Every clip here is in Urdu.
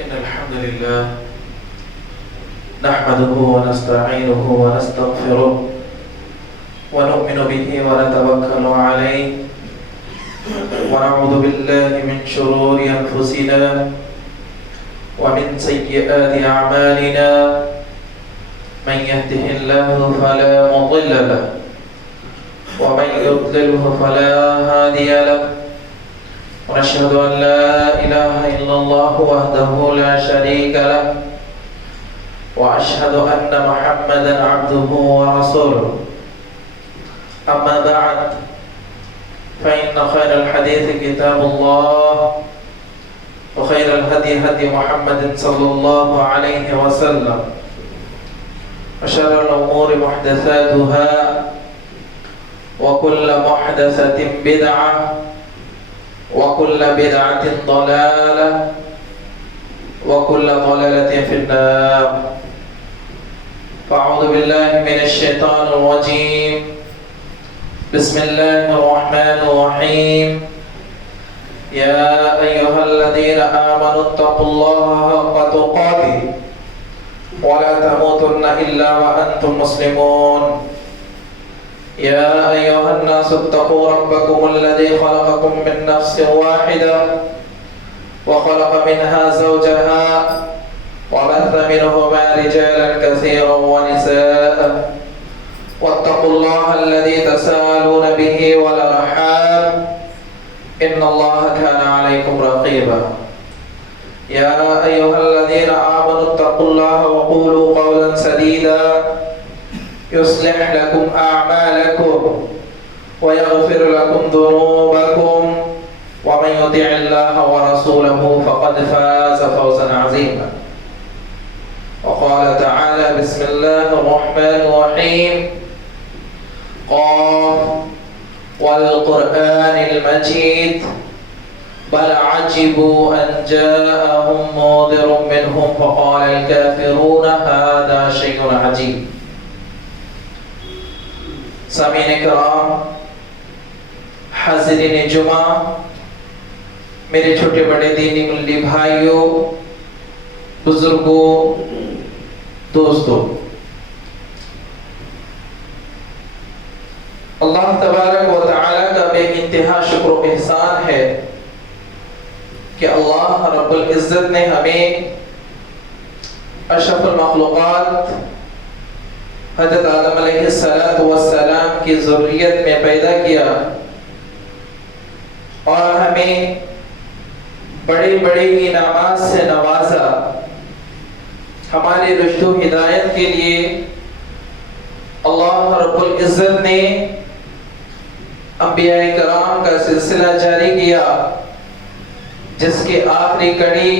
إن الحمد لله نحمده ونستعينه ونستغفره ونؤمن به ونتوكل عليه ونعوذ بالله من شرور أنفسنا ومن سيئات أعمالنا من يهده الله فلا مضل له ومن يضلله فلا هادي له ونشهد أن لا إله إلا الله وحده لا شريك له وأشهد أن محمدا عبده ورسوله أما بعد فإن خير الحديث كتاب الله وخير الهدي هدي محمد صلى الله عليه وسلم وشر الأمور محدثاتها وكل محدثة بدعة وكل بدعة ضلالة وكل ضلالة في النار فأعوذ بالله من الشيطان الرجيم بسم الله الرحمن الرحيم يا أيها الذين آمنوا اتقوا الله حق تقاته ولا تموتن إلا وأنتم مسلمون يا أيها الناس اتقوا ربكم الذي خلقكم من نفس واحدة وخلق منها زوجها وبث منهما رجالا كثيرا ونساء واتقوا الله الذي تساءلون به والأرحام إن الله كان عليكم رقيبا يا أيها الذين آمنوا اتقوا الله وقولوا قولا سديدا يصلح لكم أعمالكم ويغفر لكم ذنوبكم ومن يطع الله ورسوله فقد فاز فوزا عظيما وقال تعالى بسم الله الرحمن الرحيم قاف والقرآن المجيد بل عجبوا أن جاءهم منذر منهم فقال الكافرون هذا شيء عجيب سامعین کرام، حاضرین جمعہ، میرے چھوٹے بڑے دینی ملی بھائیوں، بزرگوں، دوستوں، اللہ تبارک و تعالی کا بے انتہا شکر و احسان ہے کہ اللہ رب العزت نے ہمیں اشرف المخلوقات حضرت آدم علیہ السلام کی ذریت میں پیدا کیا اور ہمیں بڑے بڑے انعامات سے نوازا. ہماری رشد و ہدایت کے لیے اللہ رب العزت نے انبیاء کرام کا سلسلہ جاری کیا، جس کی آخری کڑی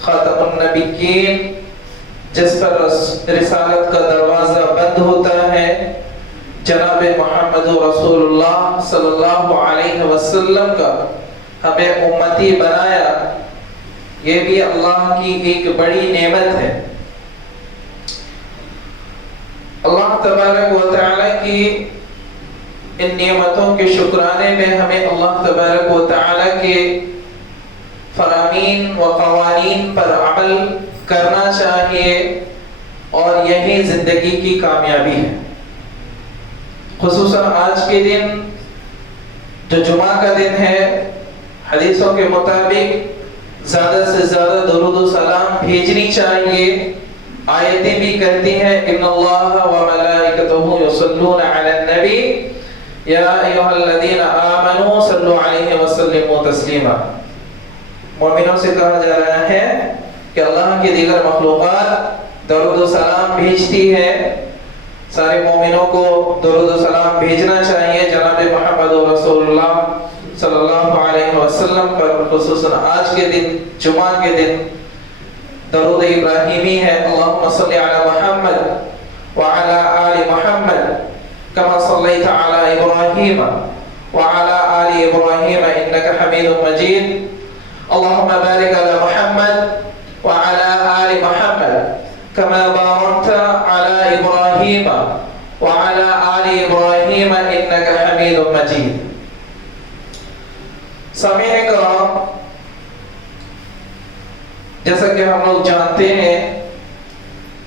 خاتم النبیین، جس پر رسالت کا دروازہ بند ہوتا ہے، جناب محمد رسول اللہ صلی اللہ علیہ وسلم کا ہمیں امتی بنایا. یہ بھی اللہ کی ایک بڑی نعمت ہے. اللہ تبارک و تعالی کی ان نعمتوں کے شکرانے میں ہمیں اللہ تبارک و تعالی کے فرامین و قوانین پر عمل کرنا چاہیے، اور یہی زندگی کی کامیابی ہے. خصوصاً آج کے دن جو جمعہ کا دن ہے، حدیثوں کے مطابق زیادہ سے زیادہ درود و سلام بھیجنی چاہیے. آیتیں بھی کرتی ہیں ان اللہ و ملائکتہ یصلون علی النبی یا ایھا الذین آمنوا صلوا علیہ وسلموا تسلیما. مومنوں سے کہا جا رہا ہے کہ اللہ کی دیگر مخلوقات درود و سلام بھیجتی ہے. سارے مومنوں کو درود و سلام بھیجنا چاہیے جناب محمد رسول اللہ صلی اللہ علیہ وسلم پر. خصوصاً آج کے دن، جمعہ کے دن، درود ابراہیمی ہے. اللہم صلی علی محمد وعلی آل محمد کما صلیت علی ابراہیم وعلی آل ابراہیم انک حمید مجید. اللہم بارک علی محمد وعلى آل محمد كما باركت على إبراهيم وعلى آل إبراهيم إنك حميد مجيد. سامعین کرام، جیسا کہ ہم لوگ جانتے ہیں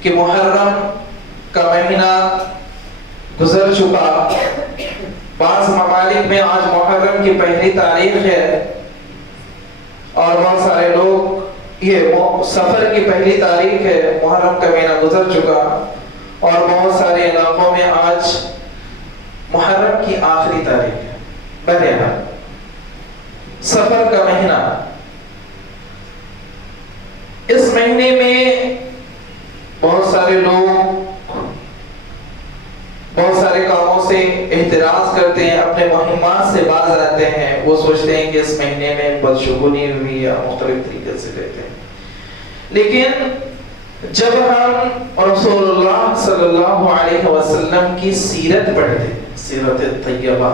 کہ محرم کا مہینہ گزر چکا. بعض ممالک میں آج محرم کی پہلی تاریخ ہے اور بہت سارے لوگ یہ سفر کی پہلی تاریخ ہے. محرم کا مہینہ گزر چکا اور بہت سارے علاقوں میں آج محرم کی آخری تاریخ ہے. بہرحال سفر کا مہینہ، اس مہینے میں بہت سارے لوگ بہت سارے کاموں سے احتراز کرتے ہیں، اپنے مہمات سے باز آتے ہیں. وہ سوچتے ہیں کہ اس مہینے میں بدشگونی ہوئی یا مختلف طریقے سے لیتے ہیں. لیکن جب ہم رسول اللہ صلی اللہ علیہ وسلم کی سیرت پڑھتے ہیں، سیرت طیبہ،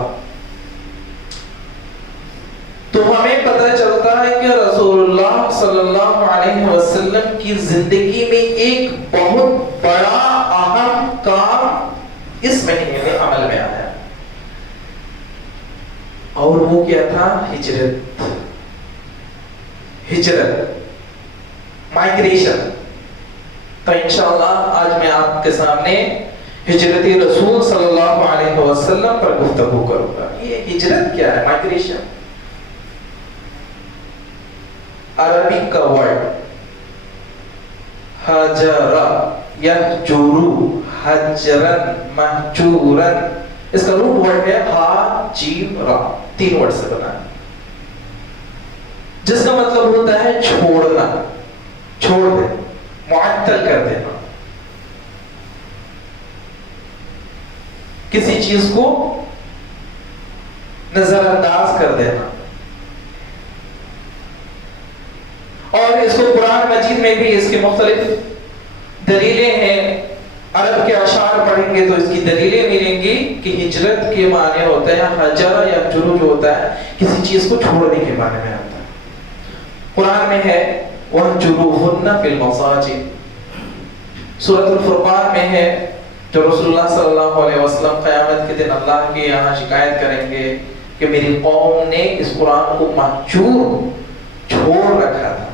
تو ہمیں پتہ چلتا ہے کہ رسول اللہ صلی اللہ علیہ وسلم کی زندگی میں ایک بہت بڑا اہم کام اس مہینے میں عمل میں آیا، اور وہ کیا تھا؟ ہجرت، مائگریشن. تو انشاءاللہ آج میں آپ کے سامنے ہجرت رسول صلی اللہ علیہ وسلم پر گفتگو کروں گا. یہ ہجرت کیا ہے؟ مائگریشن عربی کا ورڈ حجرہ یحجرو، حجرن، محجورن، اس کا روٹ ورڈ ہے ہا جیم را، 3 ورڈ سے بنا ہے، جس کا مطلب ہوتا ہے چھوڑنا، چھوڑ دے، معطل کر دینا، کسی چیز کو نظر انداز کر دینا. اور اس کو قرآن مجید میں بھی اس کے مختلف دلیلیں ہیں. عرب کے اشعار پڑھیں گے تو اس کی دلیلیں ملیں گی کہ ہجرت کے معنی ہوتا ہے حجر یا جرو، جو ہوتا ہے کسی چیز کو چھوڑنے کے معنی میں آتا ہے. قرآن میں ہے وَهْجُرُوهُنَّ فِي الْمَضَاجِعِ، سورۃ الفرقان میں ہے، جو رسول اللہ صلی اللہ علیہ وسلم قیامت کے دن اللہ کے یہاں شکایت کریں گے کہ میری قوم نے اس قرآن کو مہجور، چھوڑ رکھا تھا.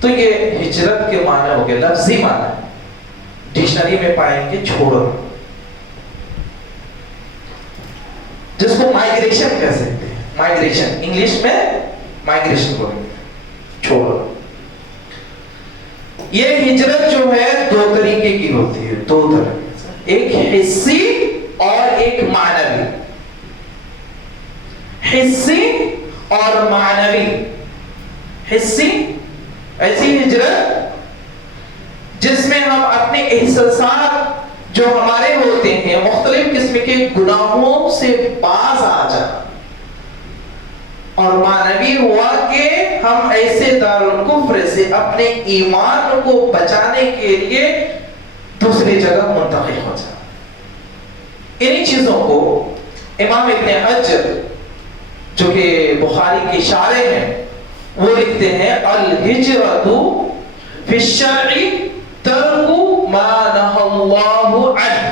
تو یہ ہجرت کے معنی ہو گئے، لفظی معنی ہے، ڈکشنری میں پائیں گے چھوڑنا، جس کو مائگریشن کہہ سکتے ہیں. مائگریشن انگلش میں مائگریشن بولیں گے، چھوڑنا. یہ ہجرت جو ہے 2 طریقے کی ہوتی ہے، 2 طرح، ایک حسی اور ایک معنوی. حسی اور معنوی. حسی ایسی ہجرت جس میں ہم اپنے احساسات جو ہمارے ہوتے ہیں، مختلف قسم کے گناہوں سے باز آ جانا. اور معنوی ہوا کہ ہم ایسے دارالکفر سے اپنے ایمان کو بچانے کے لیے دوسری جگہ منتقل ہو جانا. انہی چیزوں کو امام ابن حجر جو کہ بخاری کے شارح ہیں وہ لکھتے ہیں الہجرۃ فی الشرع ترک ما نہی اللہ عنہ،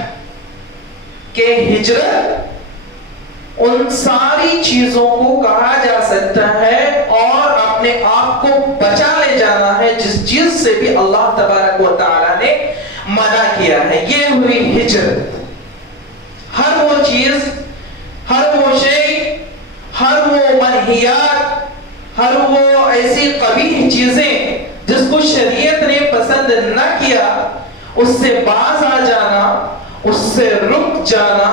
کہ ہجرت ان ساری چیزوں کو کہا جا سکتا ہے اور اپنے آپ کو بچا لے جانا ہے جس چیز سے بھی اللہ تبارک و تعالی نے منع کیا ہے. یہ ہوئی ہجرت. ہر وہ چیز، ہر وہ شے، ہر وہ منہیات، ہر وہ ایسی قبیح چیزیں جس کو شریعت نے پسند نہ کیا، اس سے باز آ جانا، اس سے رک جانا،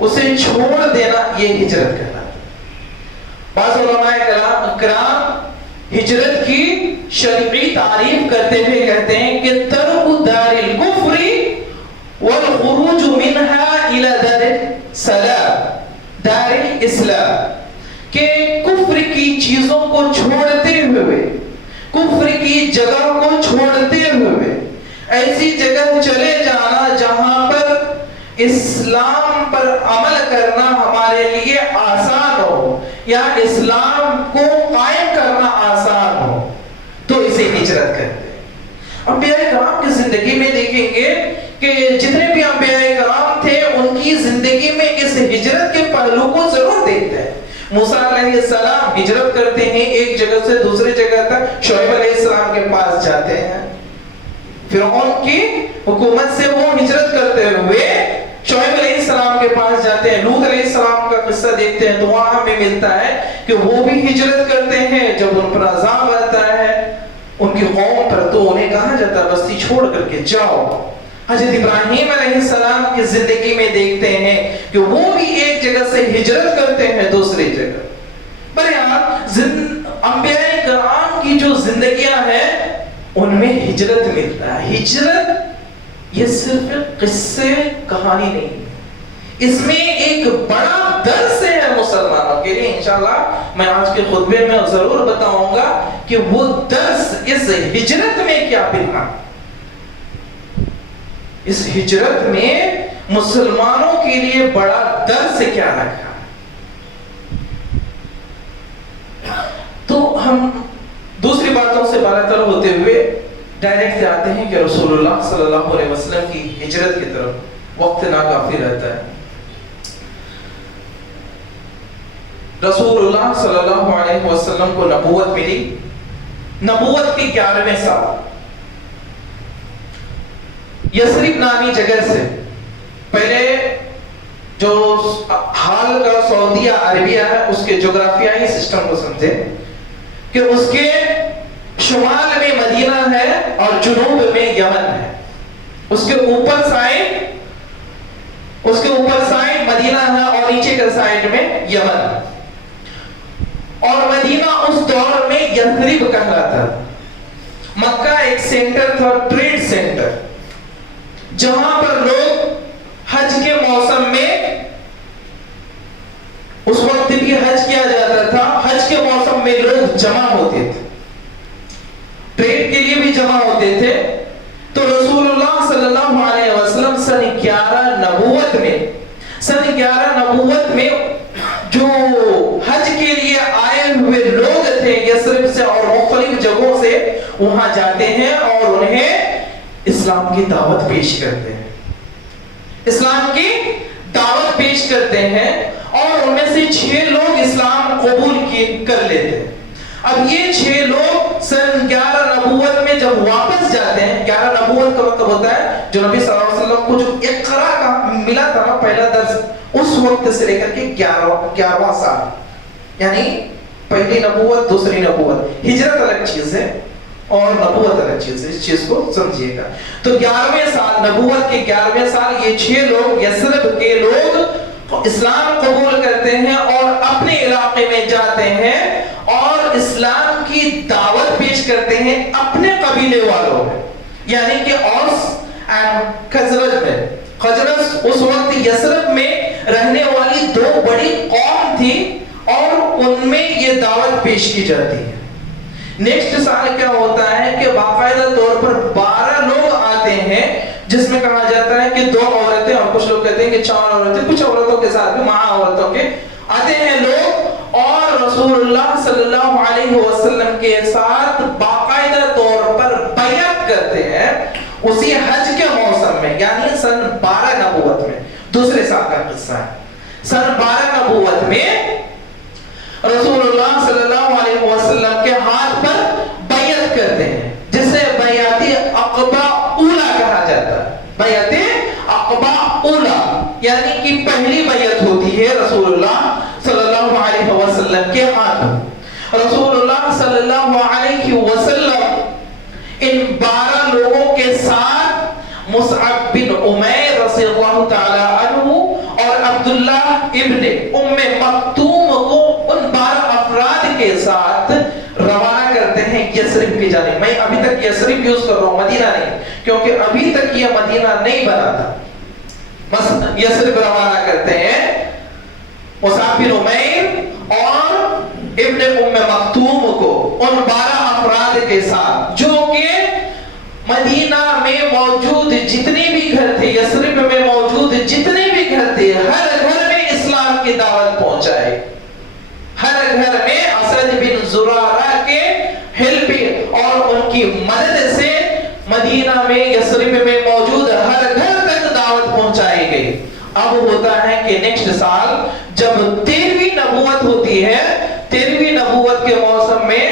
اسے چھوڑ دینا، یہ ہجرت کہلاتا ہے. بعض علماء کرام ہجرت کی شرعی تعریف کرتے ہوئے کہتے ہیں کہ ترک دار الکفر والخروج منها الى دار السلام، دار الاسلام، کہ کفر کی چیزوں کو چھوڑتے ہوئے، کفر کی جگہ کو چھوڑتے ہوئے ایسی جگہ چلے جانا جہاں پر اسلام پر عمل کرنا ہمارے لیے آسان ہو یا اسلام کو قائم کرنا آسان ہو، تو اسے ہجرت کہتے ہیں. انبیاء کرام کی زندگی میں دیکھیں گے کہ جتنے بھی انبیاء کرام تھے ان کی زندگی میں اس ہجرت کے پہلو کو ضرور دیکھتے ہیں. موسیٰ علیہ السلام ہجرت کرتے ہیں ایک جگہ سے دوسری جگہ تک، شعیب علیہ فرعون کی حکومت سے وہ ہجرت کرتے ہوئے شعیب علیہ السلام کے پاس جاتے ہیں. لوط علیہ السلام کا قصہ دیکھتے ہیں تو وہاں ہمیں ملتا ہے کہ وہ بھی ہجرت کرتے ہیں. جب ان پر عذاب آتا ہے ان کی قوم پر تو انہیں کہا جاتا ہے بستی چھوڑ کر کے جاؤ. حضرت ابراہیم علیہ السلام کی زندگی میں دیکھتے ہیں کہ وہ بھی ایک جگہ سے ہجرت کرتے ہیں دوسری جگہ. بہرحال انبیاء کرام کی جو زندگیاں ہیں ان میں ہجرت ملتا ہے. ہجرت یہ صرف قصے کہانی نہیں، اس میں ایک بڑا درس ہے مسلمانوں کے لیے. انشاءاللہ میں آج کے خطبے میں ضرور بتاؤں گا کہ وہ درس اس ہجرت میں کیا پنہا، اس ہجرت میں مسلمانوں کے لیے بڑا درس کیا رکھا. تو ہم دوسری باتوں سے بالاتر ہوتے ہوئے ڈائریکٹ سے آتے ہیں کہ رسول اللہ صلی اللہ علیہ وسلم کی ہجرت کی طرف. وقت ناکافی رہتا ہے. رسول اللہ صلی اللہ علیہ وسلم کو نبوت ملی. نبوت کی 11ویں سال یثرب نامی جگہ سے. پہلے جو حال کا سعودیہ عربیہ ہے اس کے جغرافیائی سسٹم کو سمجھے کہ اس کے شمال میں مدینہ ہے اور جنوب میں یمن ہے. اس کے اوپر سائڈ مدینہ ہے اور نیچے کے سائڈ میں یمن. اور مدینہ اس دور میں یثرب کہلاتا. مکہ ایک سینٹر تھا، ٹریڈ سینٹر، جہاں پر لوگ حج کے موسم میں، اس وقت بھی حج کیا جاتا تھا، حج کے موسم میں لوگ جمع ہوتے تھے، ٹریڈ کے لیے بھی جمع ہوتے تھے. تو رسول اللہ صلی اللہ علیہ وسلم سن 11 نبوت میں جو حج کے لیے آئے ہوئے لوگ تھے یثرب سے اور مختلف جگہوں سے وہاں جاتے ہیں اور انہیں اسلام کی دعوت پیش کرتے ہیں. اسلام کی دعوت پیش کرتے ہیں اور ان میں سے 6 لوگ اسلام قبول کر لیتے ہیں. اب یہ 6 لوگ سن 11 نبوت میں جب واپس جاتے ہیں، 11 نبوت کا مطلب ہوتا ہے جو نبی صلی اللہ علیہ وسلم کو جو اقرا کا ملا تھا نا پہلا درس، اس وقت سے لے کر کے 11واں سال، یعنی پہلی نبوت دوسری نبوت. ہجرت الگ چیز ہے اور نبوت الگ چیز ہے، اس چیز کو سمجھیے گا. تو 11ویں سال، نبوت کے 11ویں سال یہ 6 لوگ یثرب کے لوگ اسلام قبول کرتے ہیں اور اپنے علاقے میں جاتے ہیں اور اسلام کی دعوت پیش کرتے ہیں اپنے قبیلے والوں میں، یعنی کہ اوس اینڈ خزرج میں. خزرج اس وقت یثرب میں رہنے والی 2 بڑی قوم تھی اور ان میں یہ دعوت پیش کی جاتی ہے. نیکسٹ سال کیا ہوتا ہے کہ باقاعدہ طور پر 12 لوگ آتے ہیں جس میں کہا جاتا ہے کہ 2 عورتیں اور کچھ لوگ کہتے ہیں کہ 4 عورتیں، کچھ عورتوں کے ساتھ بھی مع عورتوں کے آتے ہیں لوگ اور رسول اللہ صلی اللہ علیہ وسلم کے ساتھ باقاعدہ طور پر بیعت کرتے ہیں اسی حج کے موسم میں، یعنی سن 12 نبوت میں. دوسرے سال کا قصہ ہے. سن 12 نبوت میں رسول اللہ صلی اللہ علیہ وسلم کے ہاتھ پر بیعت کرتے ہیں جسے بیعت عقبہ اولا کہا جاتا ہے. بیعت عقبہ اولا یعنی کہ پہلی بیعت ہوتی ہے رسول اللہ صلی اللہ علیہ وسلم کے ہاتھ. رسول اللہ صلی اللہ علیہ وسلم ان 12 لوگوں کے ساتھ مصعب بن عمیر رضی اللہ تعالی عنہ اور عبداللہ ابن ام مکتوم کو ان 12 افراد کے ساتھ روانہ کرتے ہیں یثرب کی جانب. میں ابھی تک یثرب یوز کر رہا ہوں، مدینہ نہیں، کیونکہ ابھی تک یہ مدینہ نہیں بنا تھا. بس یثرب روانہ کرتے ہیں مصعب بن عمیر اور ابن ام مکتوم کو ان 12 افراد کے ساتھ، جو کہ مدینہ میں موجود جتنے بھی گھر تھے، یثرب میں موجود جتنے بھی گھر تھے، ہر گھر میں اسلام کی دعوت پہنچائے. ہر گھر میں اسد بن زرارہ کے ہیلپ اور ان کی مدد سے مدینہ میں یثرب میں موجود ہر گھر تک دعوت پہنچائی گئی. اب ہوتا ہے کہ نیکسٹ سال جب 13ویں نبوت ہوتی ہے، 13ویں نبوت کے موسم میں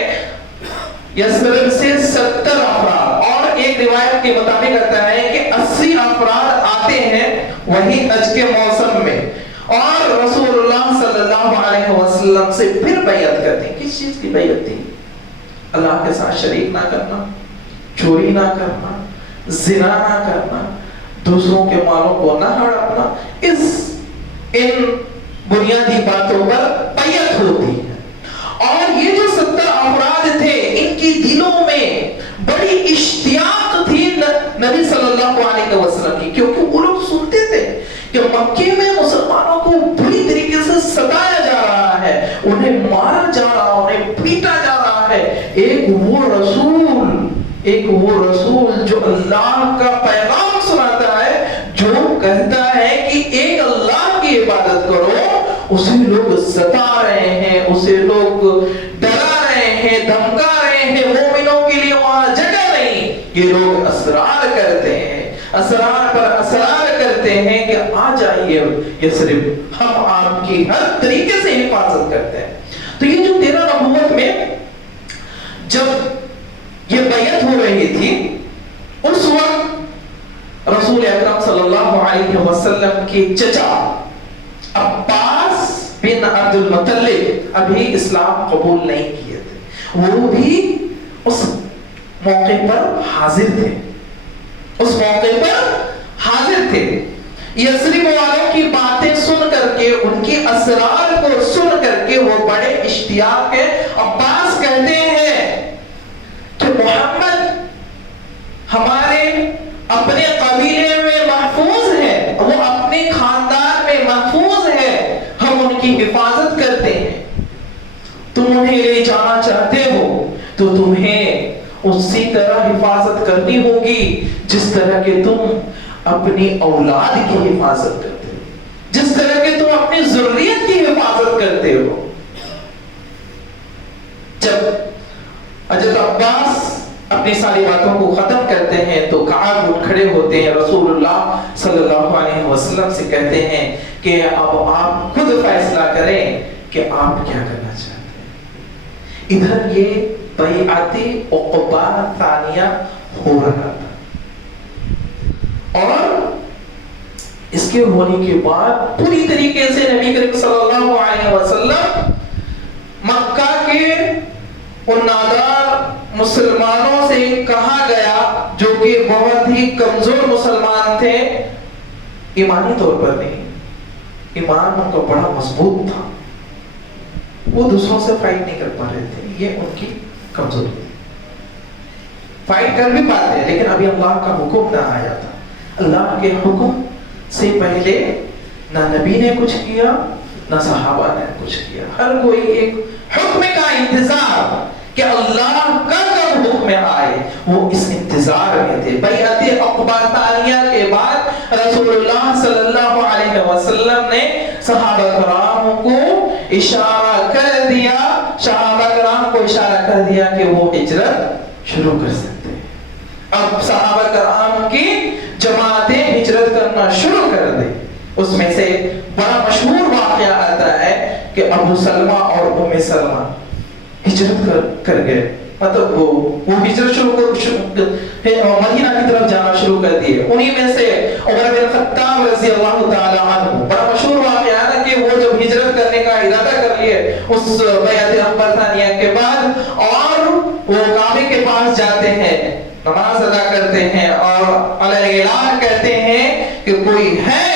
یثرب سے 70 افراد اور ایک روایت کے مطابق آتا ہے کہ 80 افراد آتے ہیں وہی حج کے موسم میں اور رسول اللہ صلی اللہ علیہ وسلم سے پھر بیعت کرتے ہیں. کس چیز کی بیعت تھی؟ اللہ کے ساتھ شریک نہ کرنا, چوری نہ کرنا, زنا نہ کرنا, دوسروں کے مالوں کو نہ ہڑپنا. ان بنیادی باتوں پر بیعت ہوتی ہے. اور یہ جو 70 افراد تھے ان کی دلوں میں بڑی اشتیاق تھی نبی صلی اللہ علیہ وسلم کی, کیونکہ وہ لوگ سنتے تھے کہ مکے میں مسلمانوں کو بری طریقے سے ستایا جا رہا ہے, انہیں مارا جا رہا, انہیں پیٹا جا رہا ہے. ایک وہ رسول جو اللہ کا پیغام سناتا ہے, جو کہتا ہے کہ ایک اللہ کی عبادت کرو, اسے لوگ ستا رہے ہیں, اسے لوگ ڈرا رہے ہیں, دھمکا رہے ہیں. مومنوں کے لیے وہاں جگہ نہیں. یہ لوگ اسرار کرتے ہیں, اسرار پر اسرار کرتے ہیں کہ آ جائیے یثرب, ہم آپ کی ہر طریقے سے حفاظت کرتے ہیں. تو یہ جو 13 نبوت میں جب یہ بیعت ہو رہی تھی, اس وقت رسول اکرم صلی اللہ علیہ وسلم کے چچا عباس بن عبد المطلب ابھی اسلام قبول نہیں کیے تھے. وہ بھی اس موقع پر حاضر تھے, اس موقع پر حاضر تھے. یثرب والوں کی باتیں سن کر کے, ان کی اسرار کو سن کر کے وہ بڑے اشتیاق کے. عباس کہتے ہیں کہ محمد ہمارے اپنے قبیلے میں محفوظ ہے, وہ اپنے خاندان میں محفوظ ہے, ہم ان کی حفاظت کرتے ہیں. تم انہیں لے جانا چاہتے ہو تو تمہیں اسی طرح حفاظت کرنی ہوگی جس طرح کہ تم اپنی اولاد کی حفاظت کرتے ہو, جس طرح کہ تم اپنی ضروریت کی حفاظت کرتے ہو. جب حضرت عباس اپنی ساری باتوں کو ختم کرتے ہیں تو کعب اٹھ کھڑے ہوتے ہیں, رسول اللہ صلی اللہ علیہ وسلم سے کہتے ہیں کہ اب آپ خود فیصلہ کریں کہ آپ کیا کرنا چاہتے ہیں. ادھر یہ بیعت عقبہ ثانیہ ہو رہا تھا, اور اس کے ہونے کے بعد پوری طریقے سے نبی کریم صلی اللہ علیہ وسلم مکہ کے ان نادار مسلمانوں سے کہا گیا جو کہ بہت ہی کمزور مسلمان تھے, ایمانی طور پر نہیں, ایمان ان کا بڑا مضبوط تھا, وہ دوسروں سے فائٹ نہیں کر پا رہے تھے, یہ ان کی کمزوری تھی. فائٹ کر بھی پاتے لیکن ابھی اللہ کا حکم نہ آیا تھا. اللہ کے حکم سے پہلے نہ نبی نے کچھ کیا نہ صحابہ نے کچھ کیا. ہر کوئی ایک حکم کا انتظار کہ اللہ کا کب حکم آئے, وہ اس انتظار میں تھے. بیعت عقبہ ثانیہ کے بعد رسول اللہ صلی اللہ علیہ وسلم نے صحابہ کرام کو اشارہ کر دیا, صحابہ کرام کو اشارہ کر دیا کہ وہ ہجرت شروع کر سکتے ہیں. اب صحابہ کرام کی جماعتیں ہجرت کرنا شروع کر دیں. اس میں سے بڑا مشہور واقعہ آتا ہے کہ ابو سلمہ اور ام سلمہ ہجرت کر گئے, مطلب وہ ہجرت شروع مدینہ کی طرف جانا شروع کر دیے. انہی میں سے عمر بن خطاب رضی اللہ تعالی عنہ, بڑا مشہور واقعہ ہے کہ وہ جب ہجرت کرنے کا ارادہ کر لیے اس بیعت عقبہ ثانیہ کے بعد, اور وہ کعبے کے پاس جاتے ہیں, نماز ادا کرتے ہیں اور اعلان کرتے ہیں کہ کوئی ہے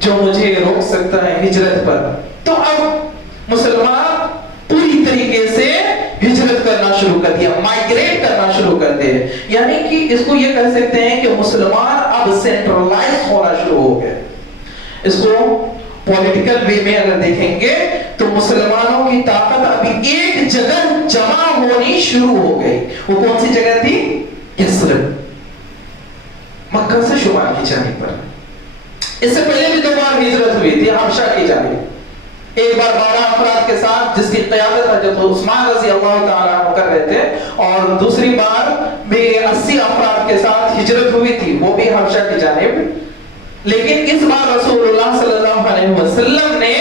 جو مجھے روک سکتا ہے ہجرت پر. تو اب مسلمان پوری طریقے سے ہجرت کرنا شروع کر دیا, مائگریٹ کرنا شروع کر دیا. یعنی کہ اس کو یہ کہہ سکتے ہیں کہ مسلمان اب سینٹرلائز ہونا شروع ہو گئے. اس کو پولیٹیکل وے میں اگر دیکھیں گے تو مسلمانوں کی طاقت ابھی ایک جگہ جمع ہونی شروع ہو گئی. وہ کون سی جگہ تھی؟ یثرب, مکہ سے شمال کی جانب پر. اس سے پہلے بھی 2 بار ہجرت ہوئی تھی حبشہ کی جانب, ایک بار 12 افراد کے ساتھ جس کی قیادت حضرت عثمان رضی اللہ تعالیٰ عنہ کر رہے تھے, اور دوسری بار بھی 80 افراد کے ساتھ ہجرت ہوئی تھی, وہ بھی حبشہ کی جانب. لیکن اس بار رسول اللہ صلی اللہ علیہ وسلم نے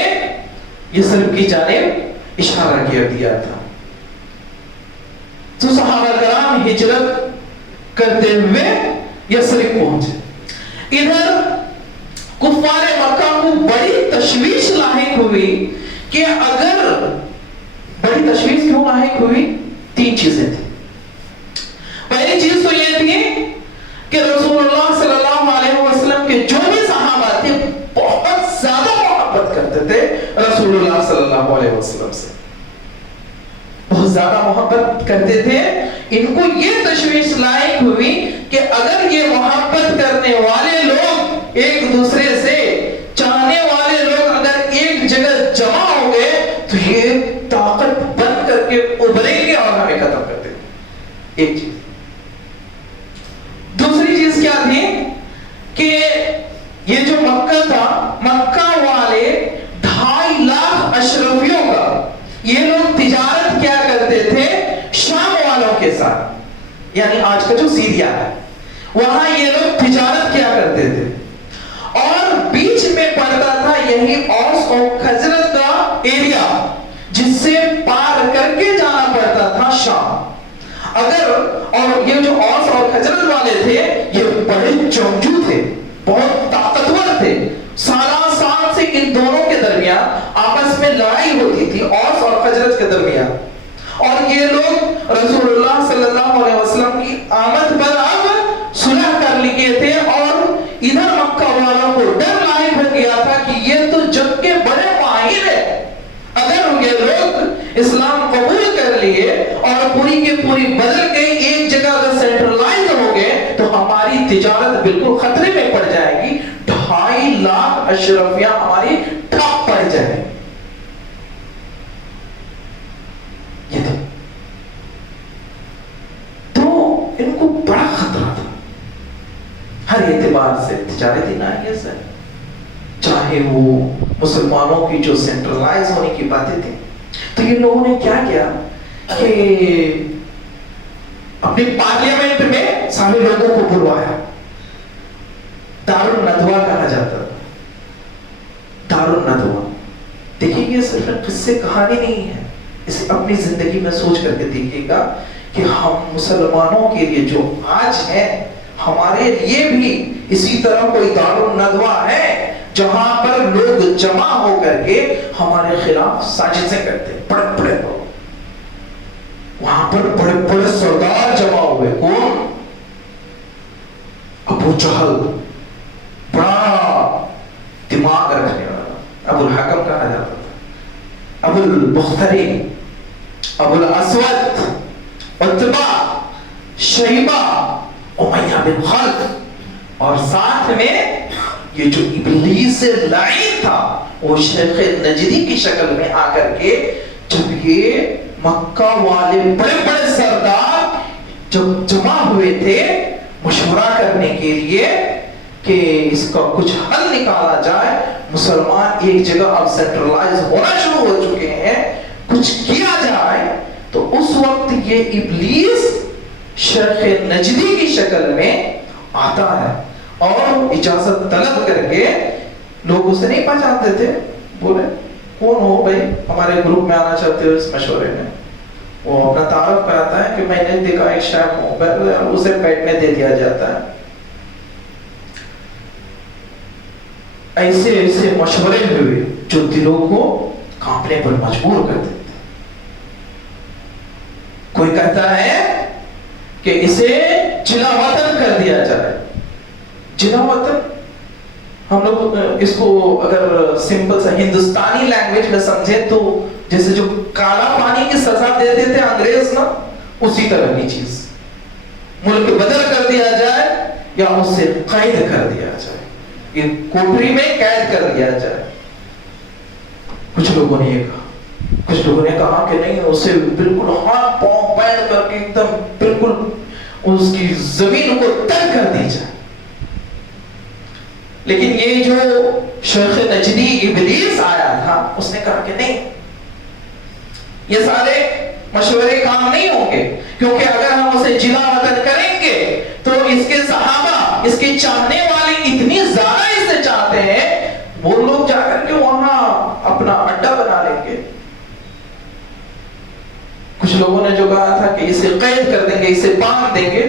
یثرب کی جانب اشارہ کیا دیا تھا. تو صحابہ کرام ہجرت کرتے ہوئے یثرب پہنچے. ادھر کفار مکہ کو بڑی تشویش لاحق ہوئی کہ اگر بڑی تشویش کیوں لاحق ہوئی؟ 3 چیزیں تھیں. پہلی چیز تو یہ تھی کہ رسول اللہ صلی اللہ علیہ وسلم کے جو بھی صحابہ تھے بہت زیادہ محبت کرتے تھے رسول اللہ صلی اللہ علیہ وسلم سے، بہت زیادہ محبت کرتے تھے. ان کو یہ تشویش لاحق ہوئی کہ اگر یہ محبت کرنے والے لوگ، ایک دوسرے سے چاہنے والے لوگ اگر ایک جگہ جمع ہو گئے تو یہ طاقت بن کر کے ابھریں گے اور ہمیں ختم کر دیں گے. ایک چیز. دوسری چیز کیا تھی کہ یہ جو مکہ تھا، مکہ والے 2.5 لاکھ اشرفیوں کا، یہ لوگ تجارت کیا کرتے تھے شام والوں کے ساتھ، یعنی آج کا جو سیریا ہے وہاں یہ لوگ تجارت کیا کرتے تھے، اور بیچ میں پڑتا تھا یہی اوس اور خزرج کا ایریا جس سے پار کر کے جانا پڑتا تھا شام. اگر اور یہ جو اوس اور خزرج والے تھے یہ بڑے جنگجو تھے، بہت طاقتور تھے. سالہ سال سے ان دونوں کے درمیان آپس میں لڑائی ہوتی تھی، اوس اور خزرج کے درمیان. اور یہ لوگ رسول اللہ صلی اللہ علیہ وسلم کی آمد پر اب صلح کر لیے تھے، اور ادھر مکہ والوں کو ڈر لاحق ہو گیا تھا کہ یہ تو جنگ کے بڑے ماہر ہیں، اگر یہ لوگ اسلام قبول کر لیے اور پوری کی پوری بدل گئی، ایک جگہ اگر سینٹرلائز ہو گئے تو ہماری تجارت بالکل خطرے میں پڑ جائے گی، 2.5 لاکھ اشرفیاں ہماری ٹھپ پڑ جائیں گی. یہ تو ان کو بڑا خطرہ تھا ہر اعتبار سے، تجارتی ناحیے سے، چاہے وہ مسلمانوں کی جو سینٹرلائز ہونے کی باتیں تھیں. تو یہ لوگوں نے کیا کیا کہ اپنی پارلیمنٹ میں سارے لوگوں کو بلوایا. دار الندوہ کہا جاتا ہے، دار الندوہ. دیکھیے یہ صرف قصے کہانی نہیں ہے، اسے اپنی زندگی میں سوچ کر کے دیکھیے گا کہ ہم مسلمانوں کے لیے جو آج ہے، ہمارے لیے بھی اسی طرح کوئی دار الندوہ ہے جہاں پر لوگ جمع ہو کر کے ہمارے خلاف سازشیں کرتے ہیں. بڑے بڑے لوگ وہاں پر، بڑے بڑے سردار جمع ہوئے. کون؟ ابو جہل، بڑا دماغ رکھنے والا، ابو الحکم کہا جاتا تھا، ابو البختری، ابو الاسود، عتبہ، شیبہ، امیہ بن خلف، اور ساتھ میں یہ جو ابلیس لعین تھا وہ شیخ نجدی کی شکل میں آ کر کے، جب یہ مکہ والے بڑے بڑے سردار جب جمع ہوئے تھے مشورہ کرنے کے لیے کہ اس کا کچھ حل نکالا جائے، مسلمان ایک جگہ اب سینٹرلائز ہونا شروع ہو چکے ہیں، کچھ کیا جائے. تو اس وقت یہ ابلیس شیخ نجدی کی شکل میں آتا ہے اور اجازت طلب کر کے، لوگ اسے نہیں پہچانتے تھے، بولے کون ہو بھائی، ہمارے گروپ میں آنا چاہتے ہو اس مشورے میں. وہ اپنا تعارف کراتا ہے کہ میں نے دیکھا ایک شیخ ہوں، اسے بیٹھنے دے دیا جاتا ہے. ایسے ایسے مشورے ہوئے جو دلوں کو کانپنے پر مجبور کر دیتے. کوئی کہتا ہے کہ اسے جلا وطن کر دیا جائے. جلا وطن ہم لوگ اس کو اگر سمپل سا ہندوستانی لینگویج میں سمجھے تو جیسے جو کالا پانی کی سزا دیتے تھے انگریز نا، اسی طرح کی چیز. ملک بدل کر دیا جائے یا اس سے قید کر دیا جائے، یہ کوٹری میں قید کر دیا جائے. کچھ لوگوں نے یہ کہا، کچھ لوگوں نے کہا کہ نہیں، اسے بالکل ہاتھ پاؤں پیر کر کے ایک دم بالکل اس کی زمین کو تنگ کر دی جائے. لیکن یہ جو شیخ نجدی ابلیس آیا تھا اس نے کہا کہ نہیں، یہ سارے مشورے کام نہیں ہوں گے، کیونکہ اگر ہم اسے جلا وطن کریں گے تو اس کے صحابہ، اس کے چاہنے والے اتنی زیادہ اسے چاہتے ہیں، وہ لوگ جا کر کے وہاں اپنا اڈا بنا لیں گے. کچھ لوگوں نے جو کہا تھا کہ اسے قید کر دیں گے، اسے باندھ دیں گے،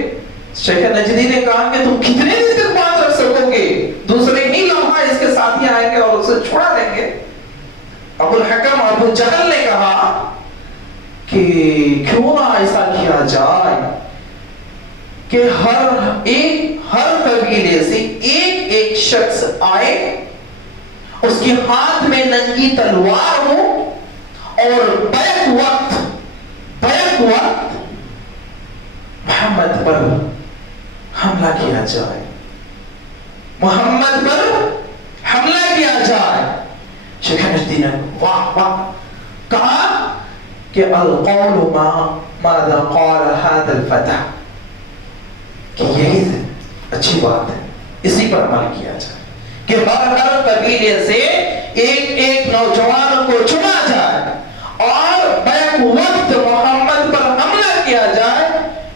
شیخ نجدی نے کہا کہ تم کتنے دن تک بات رکھ سکو گے؟ دوسرے ہی لمحہ اس کے ساتھی آئیں گے اور اسے چھڑا دیں گے۔ ابو الحکم ابو جہل نے کہا کہ کیوں نہ ایسا کیا جائے کہ ہر قبیلے سے ایک شخص آئے، اس کے ہاتھ میں ننگی تلوار ہو اور بیک وقت محمد پر حملہ کیا جائے، محمد پر حملہ کیا جائے۔ شیخ نجدی نے واہ کہا کہ القول ماذا قال هذا الفتى، کہ یہی اچھی بات ہے، اسی پر عمل کیا جائے کہ ہر قبیلے سے ایک نوجوان کو چنا جائے اور بیک وقت محمد پر حملہ کیا جائے۔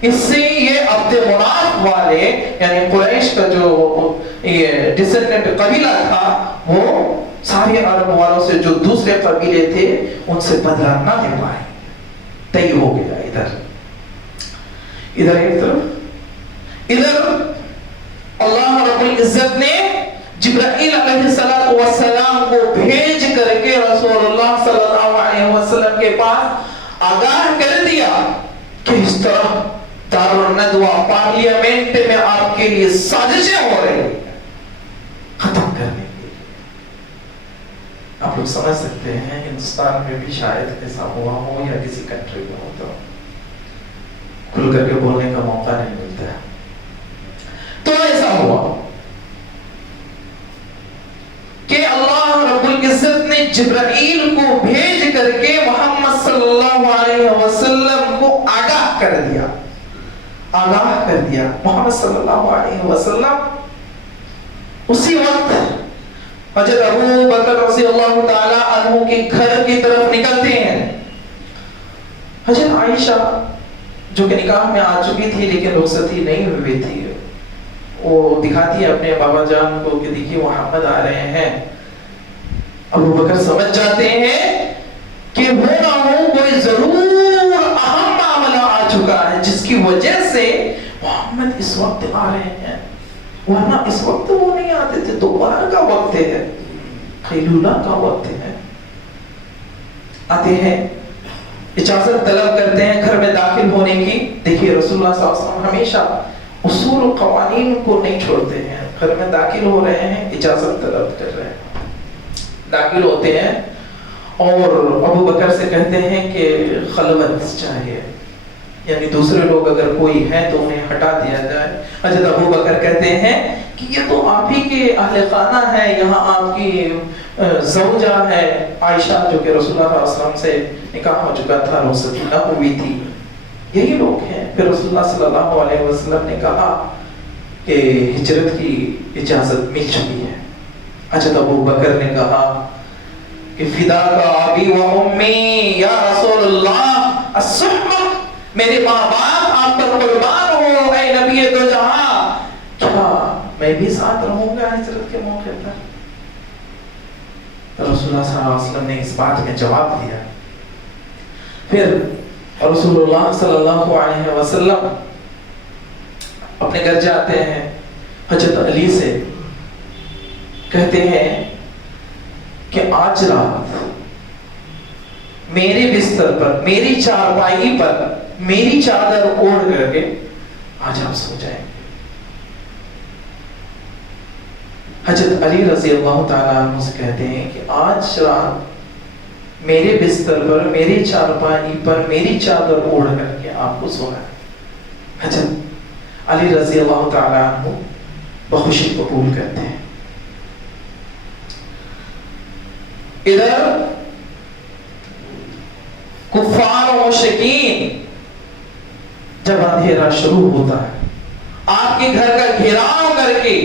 اس سے یہ عبد مناف والے یعنی قریش کا جو یہ ڈسینڈنٹ قبیلہ تھا وہ سارے عرب والوں سے جو دوسرے قبیلے تھے ان سے بدلہ نہ لے پائے، طے ہو گیا۔ ادھر ایک طرف ادھر اللہ رب العزت نے جبرائیل علیہ السلام کو بھیج کر کے رسول اللہ صلی اللہ علیہ وسلم کے پاس آگاہ کر دیا کہ اس طرح دارالندوہ پارلیمنٹ میں آپ کے لیے سازشیں ہو رہی ہیں ختم کرنے کے لیے۔ آپ لوگ سمجھ سکتے ہیں ہندوستان میں بھی شاید ایسا ہوا ہو یا کسی کنٹری میں ہو تو کھل کر کے بولنے کا موقع نہیں ملتا ہے۔ تو ایسا ہوا کہ اللہ رب العزت نے جبرائیل کو بھیج کر کے محمد صلی اللہ علیہ وسلم کو آگاہ کر دیا محمد صلی اللہ علیہ وسلم اسی وقت حضرت ابو بکر رضی اللہ تعالی عنہ کے گھر کی طرف نکلتے ہیں۔ حضرت عائشہ جو کہ نکاح میں آ چکی تھی لیکن رخصتی نہیں ہوئی تھی، وہ دکھاتی ہے اپنے بابا جان کو کہ دیکھیے محمد آ رہے ہیں۔ ابو بکر سمجھ جاتے ہیں کہ وہ نہ ہو کوئی ضرور اہم معاملہ آ چکا ہے جس کی وجہ سے محمد اس وقت آ رہے ہیں، ورنہ اس وقت وہ نہیں آتے تھے، دوپہر کا وقت ہے، خیلولہ کا وقت ہے۔ آتے ہیں، اجازت طلب کرتے ہیں گھر میں داخل ہونے کی۔ دیکھیے رسول اللہ صلی اللہ علیہ وسلم ہمیشہ اصول و قوانین کو نہیں چھوڑتے ہیں، گھر میں داخل ہو رہے ہیں، اجازت طلب کر رہے ہیں، داخل ہوتے ہیں اور ابو بکر سے کہتے ہیں کہ خلوت چاہیے، یعنی دوسرے لوگ اگر کوئی ہیں تو انہیں ہٹا دیا جائے۔ حضرت ابو بکر کہتے ہیں کہ یہ تو آپ ہی کے اہل خانہ ہے، یہاں آپ کی زوجہ ہے عائشہ جو کہ رسول اللہ صلی اللہ علیہ وسلم سے نکاح ہو چکا تھا، رخصتی نہ ہوئی تھی، یہی لوگ ہیں۔ پھر رسول اللہ صلی اللہ علیہ وسلم نے کہا کہ ہجرت کی اجازت مل چکی ہے۔ حضرت ابو بکر نے کہا کہ فدا کا ابی و امی یا رسول اللہ الصحبہ، میرے ماں باپ آپ پر قربان ہو اے نبی دو جہاں، کیا میں بھی ساتھ رہوں گا ہجرت کے موقع پر؟ تو رسول اللہ صلی اللہ علیہ وسلم نے اس بات میں جواب دیا۔ پھر رسول اللہ صلی اللہ علیہ وسلم اپنے گھر جاتے ہیں، حضرت علی سے کہتے ہیں کہ آج رات میرے بستر پر، میری چارپائی پر میری چادر اوڑھ کر کے آج آپ سو جائیں گے۔ حضرت علی رضی اللہ تعالیٰ عنہ سے کہتے ہیں کہ آج رات میرے بستر پر، میری چارپائی پر میری چادر اوڑھ کر کے آپ کو سونا ہے۔ حضرت علی رضی اللہ تعالیٰ عنہ بخوشی قبول کرتے ہیں۔ ادھر کفار و مشرکین جب اندھیرا شروع ہوتا ہے، آپ کے گھر کا گھیراؤ کر کے،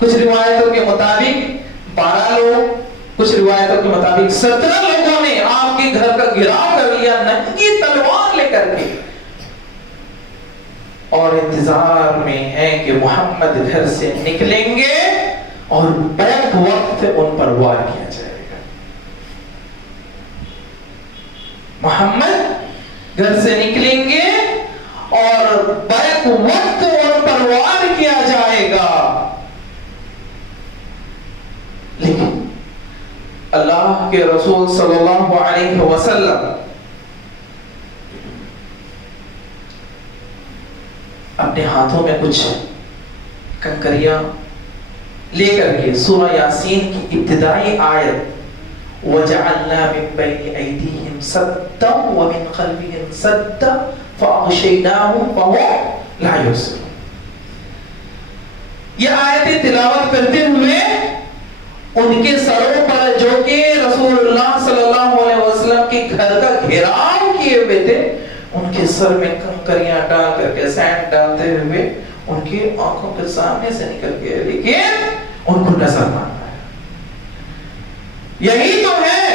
کچھ روایتوں کے مطابق 12 لوگ، کچھ روایتوں کے مطابق 17 لوگوں نے آپ کے گھر کا گھیراؤ کر لیا ننگی تلوار لے کر کے، اور انتظار میں ہے کہ محمد گھر سے نکلیں گے اور بیک وقت ان پر وار کیا جائے گا۔ محمد گھر سے نکلیں گے اور بیک وقت ان برباد کیا جائے گا. لیکن اللہ کے رسول صلی اللہ علیہ وسلم اپنے ہاتھوں میں کچھ کنکریاں لے کر کے سورہ یاسین کی ابتدائی آیت وَجَعَلْنَا مِن بَيْنِ أَيْدِيهِمْ سَدًّا وَمِن خَلْفِهِمْ سَدًّا فَأَغْشَيْنَاهُمْ فَهُمْ لَا يُبْصِرُونَ. یہ آیتیں تلاوت کرتے ہوئے ان کے سروں پر جو کہ رسول اللہ صلی اللہ علیہ وسلم کے گھر کا گھیراؤ کیے ہوئے تھے, ان کے سر میں کنکریاں ڈال کر کے سینڈ ڈالتے ہوئے ان کی آنکھوں کے سامنے سے نکل گئے, لیکن ان کو نظر نہ آیا. یہی تو ہے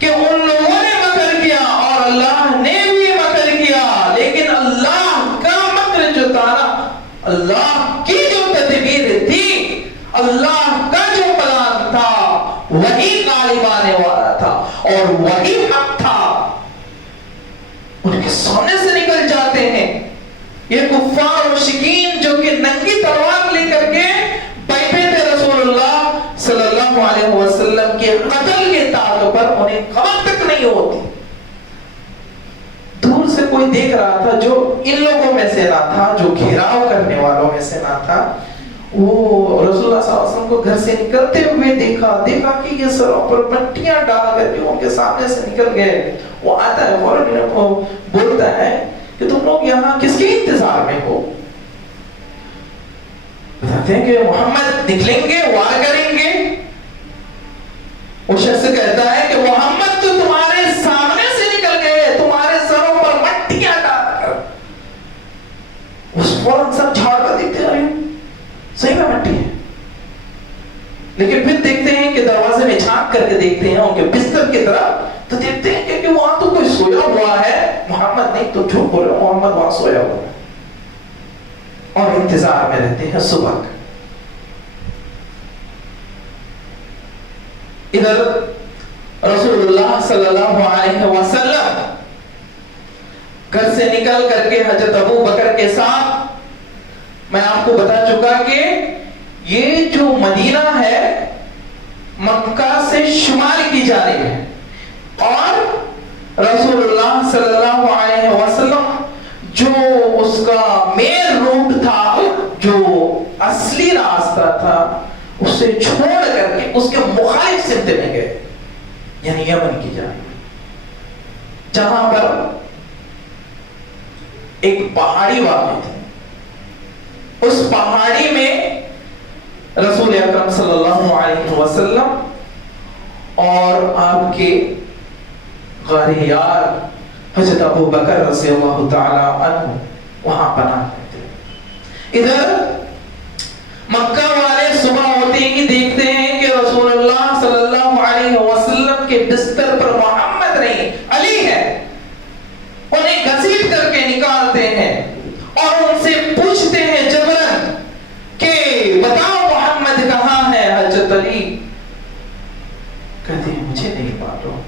کہ ان لوگوں نے مکر کیا اور اللہ نے بھی مکر کیا, لیکن اللہ کا مکر جو تھا نا, اللہ کی جو تدبیر تھی, اللہ کا جو پلان تھا, وہی غالب آنے والا تھا اور وہی حق تھا. ان کے سامنے سے نکل جاتے ہیں یہ کفار و شکین جو کہ ننگی تلوار لے کر کے بیٹھے تھے رسول اللہ صلی اللہ علیہ وسلم کے قتل کے تاغ پر, انہیں خبر تک نہیں ہوتی. دور سے کوئی دیکھ رہا تھا جو ان لوگوں میں سے نہ تھا, جو گھیراؤ کرنے والوں میں سے نہ تھا, وہ رسول اللہ صلی اللہ علیہ وسلم کو گھر سے نکلتے ہوئے دیکھا کہ یہ سروں پر مٹیاں ڈال کر کے ان کے سامنے سے نکل گئے. وہ آتا ہے فوراً بولتا ہے کہ تم لوگ یہاں کس کے انتظار میں ہو؟ بتاتے ہیں کہ محمد نکلیں گے, وار کریں گے. وہ شخص کہتا ہے کہ محمد تو تمہارے سامنے سے نکل گئے, تمہارے سروں پر مٹیاں ڈال کر. اس فوراً سب جھاڑ کر دیکھتے ہیں صحیح میں مٹی ہے, لیکن پھر دیکھتے ہیں کہ دروازے میں جھانک کر کے دیکھتے ہیں ان کے بستر کی طرف, تو دیکھتے ہیں کہ وہاں تو کوئی سویا ہوا ہے. محمد نہیں, تو جھوٹ بول رہے, محمد وہاں سویا ہوا ہے اور انتظار میں رہتے ہیں صبح کا. ادھر رسول اللہ صلی اللہ علیہ وسلم گھر سے نکل کر کے حضرت ابو بکر کے ساتھ, میں آپ کو بتا چکا کہ یہ جو مدینہ ہے مکہ سے شمال کی جانب ہے, اور رسول اللہ صلی اللہ علیہ وسلم جو اس کا مین روٹ تھا, جو اصلی راستہ تھا, اسے چھوڑ کر کے اس کے مخالف سمت میں گئے, یعنی یمن کی جانب, جہاں پر ایک پہاڑی واقع تھی. اس پہاڑی میں رسول اکرم صلی اللہ علیہ وسلم اور آپ کے غار یار حضرت ابو بکر رضی اللہ تعالی عنہ وہاں پناہ کرتے. ادھر مکہ والے صبح ہوتے ہی دیکھتے ہیں کہ رسول اللہ صلی اللہ علیہ وسلم کے بستر پر محمد نہیں علی ہے. انہیں گھسیٹ کر کے نکالتے ہیں اور ان سے پوچھتے ہیں جبرن کہ بتاؤ محمد کہاں ہے. حضرت علی کہتے ہیں مجھے نہیں معلوم.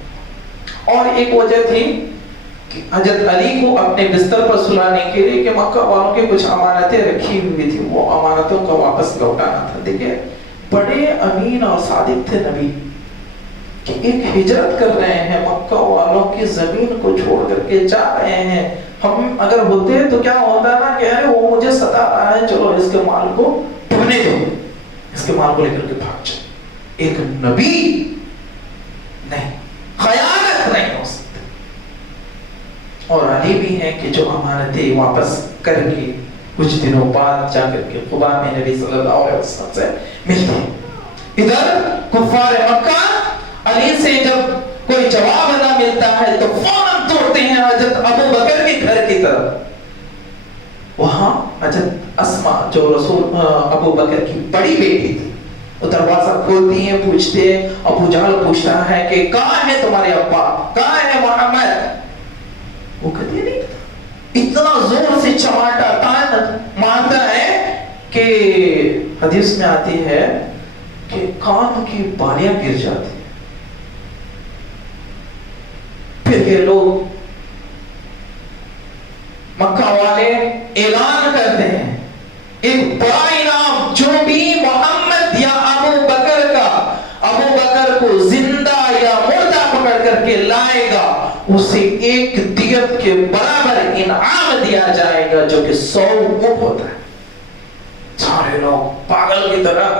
اور ایک وجہ تھی کہ حضرت علی کو اپنے بستر پر سلانے کے لیے کہ مکہ والوں کے کچھ امانتیں رکھی ہوئی تھی, وہ امانتوں کو واپس لوٹانا تھا. دیکھیں بڑے امین اور صادق تھے نبی, کہ ایک ہجرت کر رہے ہیں, مکہ والوں کی زمین کو چھوڑ کر کے جا رہے ہیں. ہم اگر ہوتے تو کیا ہوتا نا کہ وہ مجھے ستا رہا ہے, چلو اس کے مال کو ڈوبنے دو, اس کے مال کو لے کر کے بھاگ جائے. ایک نبی نہیں, خیانت نہیں ہو سکتی. اور علی بھی ہیں کہ جو امانتیں واپس کر کے کچھ دنوں بعد جا کر کے قباء میں نبی صلی اللہ علیہ وسلم سے ملتے ہیں. ادھر کفار مکہ علی سے جب کوئی جواب نہ ملتا ہے تو فوراً توڑتے ہیں حضرت ابو بکر کے گھر کی طرف. وہاں حضرت اسما جو رسول ابو بکر کی بڑی بیٹی تھی, وہ دروازہ کھولتی ہیں, پوچھتے ہیں. ابو جہل پوچھتا ہے کہ کہاں ہے تمہارے ابا, کہاں ہے محمد. وہ کہتے نہیں, اتنا زور سے چماٹا تان مارتا ہے کہ حدیث میں آتی ہے کہ کان کی بالیاں گر جاتی. پھر یہ لوگ مکہ والے والے اعلان کرتے ہیں ایک بڑا انعام جو بھی محمد یا ابو بکر کا ابو بکر کو زندہ یا مردہ پکڑ کر کے لائے گا اسے ایک دیت کے برابر انعام دیا جائے گا جو کہ 100 اونٹ ہوتا ہے. سارے لوگ پاگل کی طرح